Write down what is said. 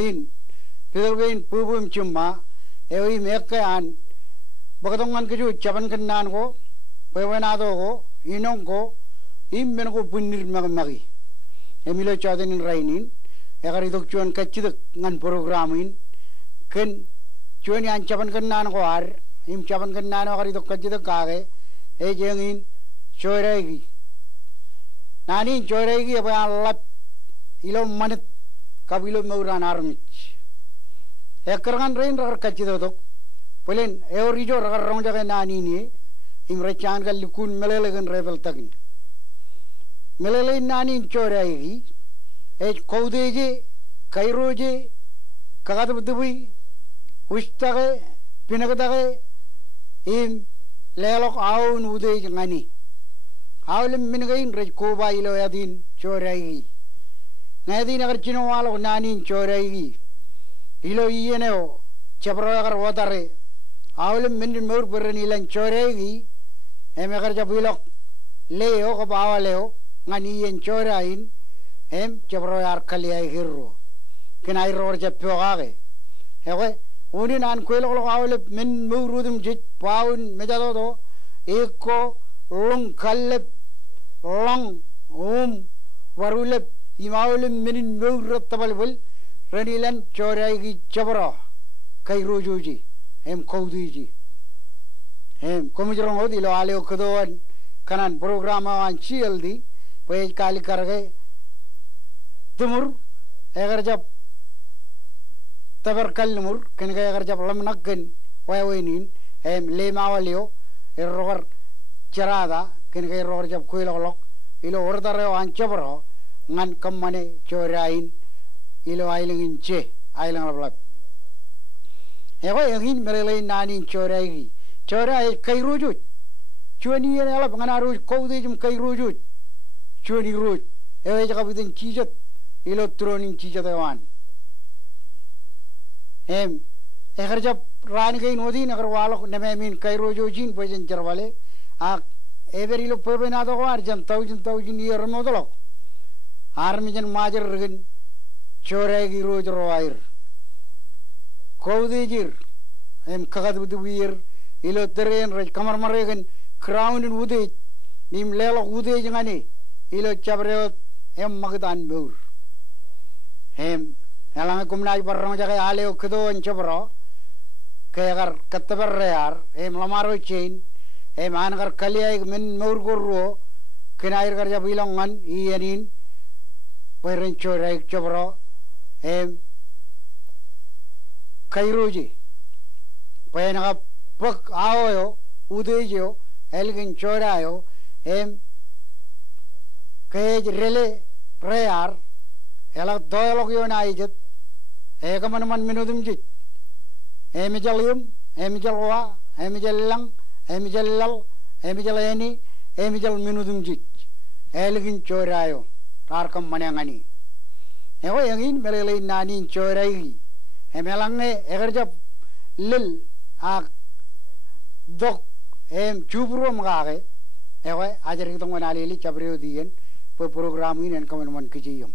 clean pilawin pubum chumma ewi mekkan bagadongan keju caban kennan ko pewenado ko inong ko immen ko punir magmagi emilo chaden rainin egari dok chuan kachidak ngan programin ken chuan yan caban kennan ko ar im caban kennan ko gari dok kachidak kage e jengin choiregi nani choiregi apa lap ilo manit kabilo mauran armich ekargan rain ragar kachidak Polen eorijo ragar rong jaga nani ni imre chan gal likun melelegan rebel tagin melele nani choraigi e kaudeje kairoje kagad budui ustage pinagdage im lelok aun ude ngani awlem mingain rej koba ilo yadin choraigi ngadi nagar chino walo nani choraigi ilo iyeneo chabro agar watare awlem min meur berani lan choregi emegar jabilok leo ko bawaleo ngani yen chorain em chabro yar kaliya hirro kenai ror japogage ewe unin an kwelo lo awlem min meurudum jit paun mejado do eko long kallep long warulep imawlem min meurot tabalbul ranilan choregi chabro kai rojuji em kaudiji em komijrong hodi lo aleo kedoan kanan programa wan chialdi pej kali karge tumur egar jab tabar kalmur ken ga egar jab lamnak ken wayawenin em lema walio errogar charada ken ga errogar jab koilo lok ilo ordare wan chabro ngan kamane chorain ilo ailingin che ailang lablap ewa yangin merelai nani choraigi chorai kai rujut chuani yen ala ngana ruj koude jum kai rujut chuani ruj ewa jaga bidin chijat ilo troning chijat awan em egar jab ran kai nodi nagar walo neme min kai rujujin pojen jarwale a ever ilo pebena do war jan taujin yer modolo armijan majer regen choraigi ruj roair Kaudejir em kagad buduir ilo teren rej kamar maregen crown in ude nim lelo ude jangani ilo chabreo em magdan beur em elang kumnai parrong jaga aleo kedo en chabro kayagar katabar rear em lamaro chain em anagar kaliya min meur gorro kenair gar jabilongan ianin peren chorai chabro em kairoji payanaga pak aoyo udejo elgin chorayo em kej rele rear ela doyalog yon aijet ekaman man minudum jit emijalium emijalwa emijallang emijallal emijaleni emijal minudum jit elgin chorayo tarkam manangani ewa yangin melele nani chorai emelange egerjap lil a dok em chubro mgage ewe ajar kitong manali li chabrio dien po program ini en kaman man kijiyum